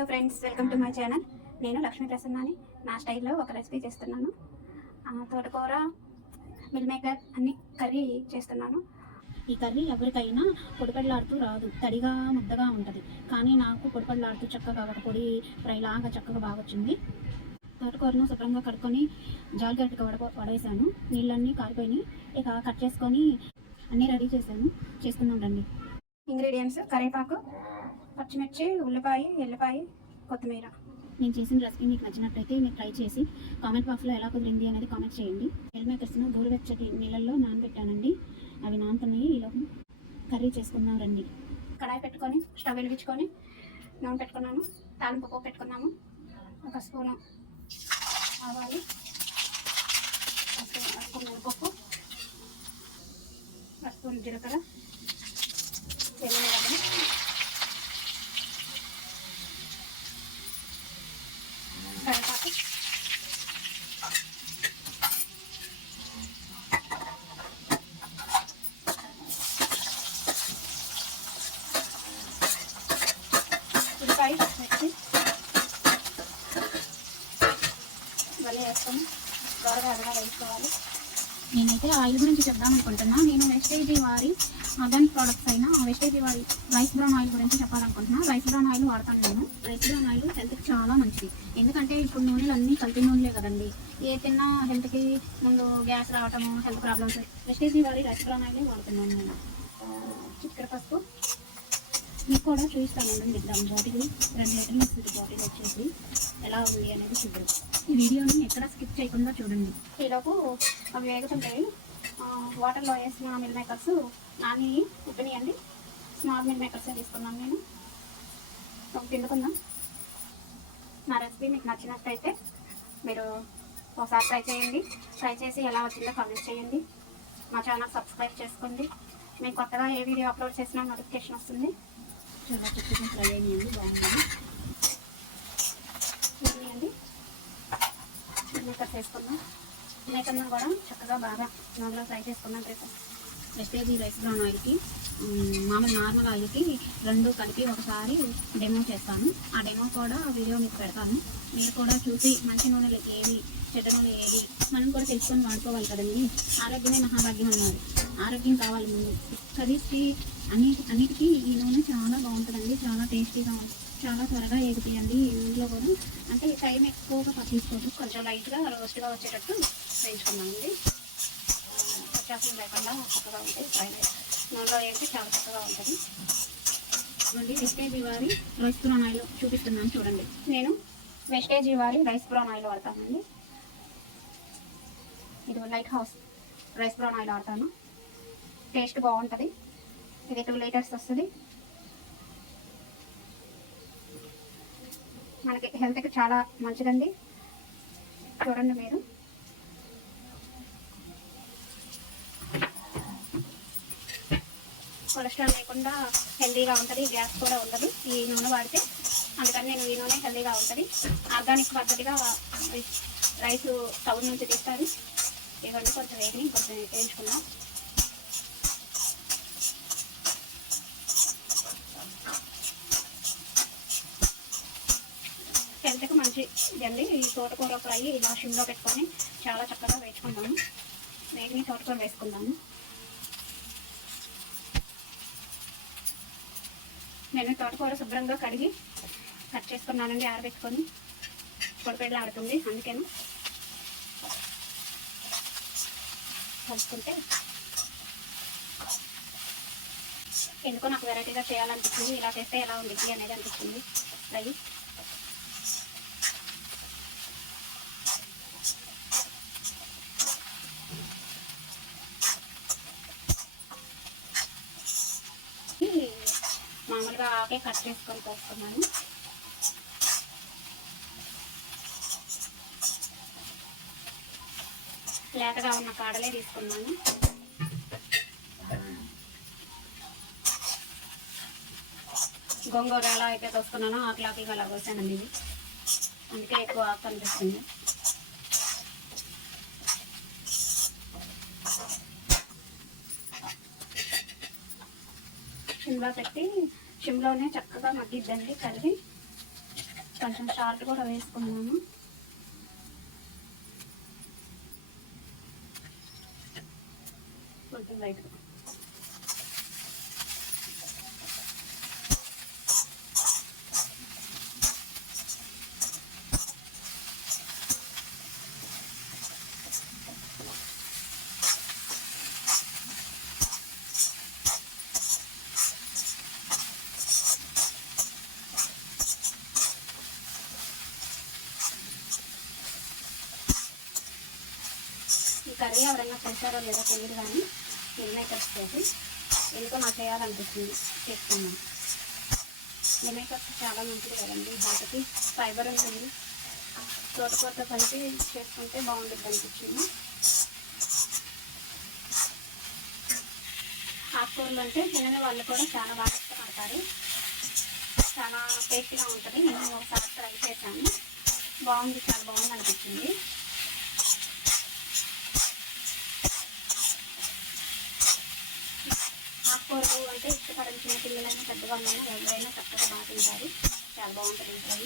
Hello friends welcome to my channel. నేను లక్ష్మీ ప్రసన్నాని. నా స్టైల్లో ఒక రెసిపీ చేస్తున్నాను. తోటకూర మిల్ మేకర్ అన్ని కర్రీ చేస్తున్నాను. ఈ కర్రీ ఎవరికైనా పొడిపడలాడుతూ రాదు. తడిగా ముద్దగా ఉంటుంది. కానీ నాకు పొడిపడలాడుతూ చక్కగా ఒక పొడి ఫ్రైలాగా చక్కగా బాగా వచ్చింది. తోటకూరను శుభ్రంగా కడుక్కొని జాలిగట్టుగా వడ వడేసాను. నీళ్ళన్నీ కారిపోయినాయి. ఇక కట్ చేసుకొని అన్నీ రెడీ చేశాను. చేసుకుందాం రండి. ఇంగ్రీడియంట్స్ కరివేపాకు పచ్చిమిర్చి ఉల్లిపాయ ఎల్లిపాయ కొత్తిమీర. నేను చేసిన రెసిపీ మీకు నచ్చినట్లయితే మీరు ట్రై చేసి కామెంట్ బాక్స్లో ఎలా కుదిరింది అనేది కామెంట్ చేయండి. ఎల్ మేకర్స్ను గోరువెచ్చటి నీళ్ళల్లో నానబెట్టానండి. అవి నానుతున్నాయి ఈలోపు కర్రీ చేసుకుందాం రండి. కడాయి పెట్టుకొని స్టవ్ వెలిగించుకొని నూనె పెట్టుకున్నాను. తాలింపు పోపు పెట్టుకున్నాము. ఒక స్పూను ఆవాలు ఒక స్పూన్ ఒక స్పూన్ మినపప్పు ఒక స్పూన్ జీలకర్ర ఎల్లుల్లిగడ్డలు కరివేపాకు ఉల్లిపాయ పచ్చిమిర్చి ఇవన్నీ వేసుకొని త్వరగా అడగా వేసుకోవాలి నేనైతే ఆయిల్ గురించి చెప్దాం అనుకుంటున్నా. నేను వెస్టేజీ వారి ఆర్గానిక్ ప్రోడక్ట్స్ అయిన వెస్టేజీ వారి రైస్ బ్రౌన్ ఆయిల్ గురించి చెప్పాలనుకుంటున్నా. రైస్ బ్రౌన్ ఆయిల్ వాడతాను నేను. రైస్ బ్రౌన్ ఆయిల్ హెల్త్కి చాలా మంచిది. ఎందుకంటే ఇప్పుడు నూనెలు అన్నీ కల్తీ నూనెలే కదండి. ఏ తిన్నా హెల్త్కి ముందు గ్యాస్ రావటము హెల్త్ ప్రాబ్లమ్స్ వెస్టేజీ వారి రైస్ బ్రౌన్ ఆయిల్ వాడుతున్నాను నేను. చిక్కర పసుపు. మీకు కూడా చూపిస్తాను అండి దాని బాటిల్ రెండు లీటర్లు బాటిల్ వచ్చేసి. ఎలా ఉంది అనేది చూద్దాం. ఈ వీడియోని ఎక్కడ స్కిప్ చేయకుండా చూడండి. ఈలోపు అవి వేగుతుంటాయి. వాటర్లో వేసిన మిల్ మేకర్స్ నాని ఉప్పినాయండి స్మాల్ మిల్ మేకర్స్ తీసుకున్నాను నేను. పిండుకుందాం నా రెసిపీ మీకు నచ్చినట్టయితే మీరు ఒకసారి ట్రై చేయండి. ట్రై చేసి ఎలా వచ్చిందో కామెంట్ చేయండి. మా ఛానల్ సబ్స్క్రైబ్ చేసుకోండి. మేము కొత్తగా ఏ వీడియో అప్లోడ్ చేసినా నోటిఫికేషన్ వస్తుంది. చాలా చక్కగా ఫ్రై అయ్యింది బాగుంది ఇవన్నీ మేకర్స్ వేసుకుందాం కూడా చక్కగా బాగా నూనెలో ఫ్రై చేసుకుందాం రేపు వెస్టేజీ రైస్ బ్రౌన్ ఆయిల్కి మామూలు నార్మల్ ఆయిల్కి రెండు కలిపి ఒకసారి డెమో చేస్తాను. ఆ డెమో కూడా వీడియో మీకు పెడతాను. మీరు కూడా చూసి మంచి నూనెలు ఏవి చెడ్డ నూనె ఏవి మనం కూడా తెలుసుకొని వాడుకోవాలి కదండి. ఆరోగ్యమే మహాభాగ్యం అన్నారు ఆరోగ్యం కావాలి ముందు. కర్రీస్కి అన్ని అన్నిటికీ ఈ నూనె చాలా బాగుంటుందండి. చాలా టేస్టీగా ఉంటుంది. చాలా త్వరగా ఎగుతాయండి ఈ నూనెలో కూడా. అంటే టైం ఎక్కువగా తీసుకోవద్దు కొంచెం లైట్గా రోస్ట్గా వచ్చేటట్టు వేయించుకున్నామండి పచ్చాసం లేకుండా చక్కగా ఉంటాయి. ఫ్రై నూనెలో వేసి చాలా చక్కగా ఉంటుంది. ఇవ్వండి వెస్టేజీ వారి రైస్ బ్రౌన్ ఆయిల్ చూపిస్తున్నాను చూడండి. నేను వెస్టేజ్ వారి రైస్ బ్రౌన్ ఆయిల్ వాడతానండి. ఇది light house rice bran oil వాడతాను. టేస్ట్ బాగుంటుంది. ఇది టూ లీటర్స్ వస్తుంది. మనకి హెల్త్కి చాలా మంచిదండి. చూడండి మీరు. కొలెస్ట్రాల్ లేకుండా హెల్దీగా ఉంటుంది గ్యాస్ కూడా ఉండదు ఈ నూనె వాడితే. అందుకని నేను ఈ నూనె హెల్దీగా ఉంటుంది. ఆర్గానిక్ పద్ధతిగా రైస్ స్టవ్ నుంచి తీస్తాను. ఇవన్నీ కొంచెం వేగి కొంచెం వేయించుకున్నాం హెల్త్కి మంచి ఇదండి. ఈ తోటకూర ఫ్రై ఇలా షిమ్లో పెట్టుకొని చాలా చక్కగా వేసుకుందాము వేగిని తోటకూర వేసుకుందాము. నేను తోటకూర శుభ్రంగా కడిగి కట్ చేసుకున్నానండి ఆరబెట్టుకొని. పొడిపెడలు ఆడుతుంది అందుకేను. కలుపుకుంటే ఎందుకో నాకు వెరైటీగా చేయాలనిపిస్తుంది. ఇలా చేస్తే ఎలా ఉంది అనేది అనిపిస్తుంది. ఫ్రై మామూలుగా ఆకే కట్ చేసుకొని పోస్తున్నాను లేతగా ఉన్న కాడలే తీసుకున్నాను. గోంగూర ఎలా అయితే తోసుకున్నానో ఆకులుగా అలా కోసానండి ఇది అందుకే ఎక్కువ ఆకు కనిపిస్తుంది. సిమ్లో పెట్టి సిమ్లోనే చక్కగా మగ్గిద్దండి కర్రీ కొంచెం సాల్ట్ కూడా వేసుకున్నాను. కొంచెం లైట్గా కర్రీ ఎవరైనా చేశారో లేదో తెలియదు కానీ మిల్ మేకర్స్ తోటి ఎందుకో నాకు చేయాలనిపిస్తుంది. చేసుకున్నాను మిల్ చాలా మంచిది కదండి. వాటికి ఫైబర్ ఉంటుంది. తోటకూరతో కలిపి చేసుకుంటే బాగుంటుంది అనిపించింది. ఆకుకూరలు అంటే తినని వాళ్ళు కూడా చాలా బాగా ఇష్టపడతారు. చాలా టేస్టీగా ఉంటుంది. నేను ఒకసారి ట్రై చేశాను. బాగుంది చాలా బాగుంది అనిపించింది. కూరలు అంటే ఇష్టపడని చిన్న పిల్లలైనా పెద్దవాళ్ళైనా ఎవరైనా చక్కగా బాగా తింటారు. చాలా బాగుంటుంది ఈ ఫ్రై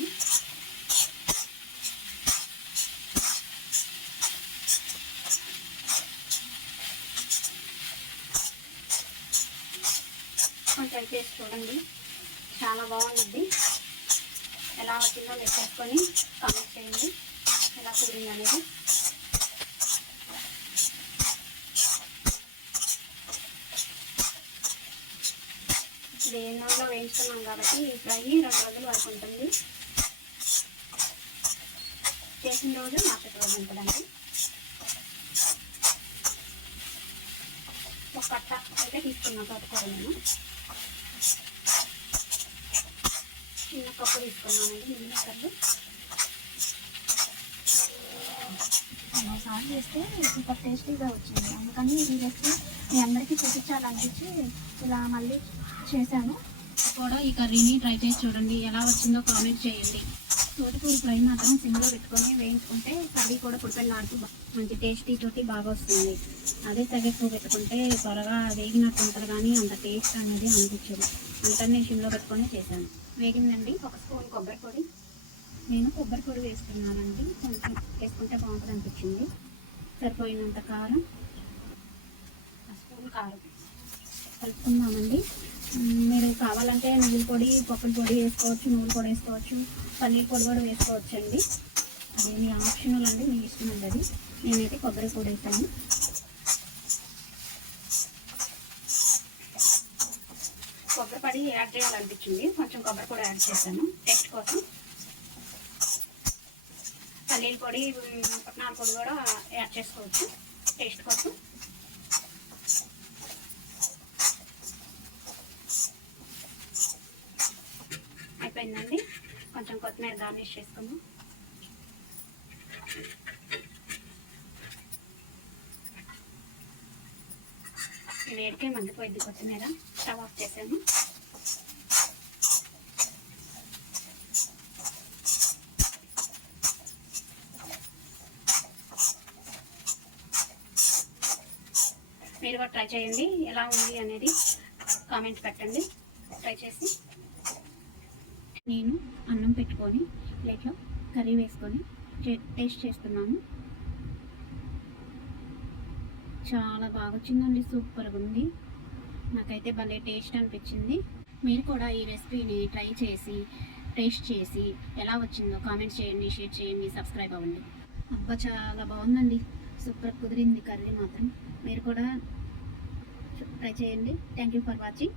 కొంచెం చేసి చూడండి. చాలా బాగుంటుంది. ఎలా వచ్చిందో లెక్కేసుకొని చేసుకొని కామెంట్ చేయండి. ఎలా కుదిరింది అనేది ఇది నూనెలో వేయించుకున్నాం కాబట్టి ఈ ఫ్రై రెండు రోజులు వరకు ఉంటుంది చేసిన రోజు మరుసటి రోజు ఉంటుందండి. ఒక కట్ట అయితే తీసుకున్నాం తోటకూర నేను చిన్న కప్పు తీసుకున్నానండి నిమ్మకర్లు సాల్వ్ చేస్తే ఇంత టేస్టీగా వచ్చింది. అందుకని ఈ రెసిపీ మీ అందరికీ చూపించాలనిపించి ఇలా మళ్ళీ చేశాను. కూడా ఈ కర్రీని ట్రై చేసి చూడండి. ఎలా వచ్చిందో కామెంట్ చేయండి. తోటకూర ఫ్రై మాత్రం సిమ్లో పెట్టుకొని వేయించుకుంటే కర్రీ కూడా పుడిపెళ్ళాడుతూ మంచి టేస్టీ తోటి బాగా వస్తుంది. అదే తెగెక్కువ పెట్టుకుంటే త్వరగా వేగినట్టు ఉంటుంది కానీ అంత టేస్ట్ అనేది అనిపించదు. నేను సిమ్లో పెట్టుకొని చేశాను. వేగిందండి. ఒక స్పూన్ కొబ్బరి పొడి. నేను కొబ్బరి పొడి వేస్తున్నానండి. కొంచెం వేసుకుంటే బాగుంటుంది అనిపించింది. సరిపోయినంత కారం. స్పూన్ కారం. కలుపుకుందామండి. మీరు కావాలంటే నువ్వుల పొడి పప్పుల పొడి వేసుకోవచ్చు నువ్వుల పొడి వేసుకోవచ్చు పన్నీర్ పొడి కూడా వేసుకోవచ్చు అండి అది మీ ఆప్షనల్ అండి మీ ఇష్టం అండి అది నేనైతే కొబ్బరి పొడి వేసాను కొబ్బరి పొడి యాడ్ చేయాలనిపించింది. కొంచెం కొబ్బరి పొడి యాడ్ చేశాను. టేస్ట్ కోసం. పల్లీల పొడి పుట్నాల పొడి కూడా యాడ్ చేసుకోవచ్చు. టేస్ట్ కోసం. అయిపోయిందండి. కొంచెం కొత్తిమీర గార్నిష్ చేసుకుందాం. వేడికే మండిపోయింది కొత్తిమీర. స్టవ్ ఆఫ్ చేసాను మీరు కూడా ట్రై చేయండి. ఎలా ఉంది అనేది కామెంట్ పెట్టండి. ట్రై చేసి నేను అన్నం పెట్టుకొని ప్లేట్లో కర్రీ వేసుకొని టేస్ట్ చేస్తున్నాను. చాలా బాగా వచ్చిందండి సూపర్గా ఉంది నాకైతే భలే టేస్ట్ అనిపించింది. మీరు కూడా ఈ రెసిపీని ట్రై చేసి టేస్ట్ చేసి ఎలా వచ్చిందో కామెంట్ చేయండి షేర్ చేయండి సబ్స్క్రైబ్ అవ్వండి. అబ్బా చాలా బాగుందండి. సూపర్ కుదిరింది కర్రీ మాత్రం. మీరు కూడా ట్రై చేయండి. Thank you for watching.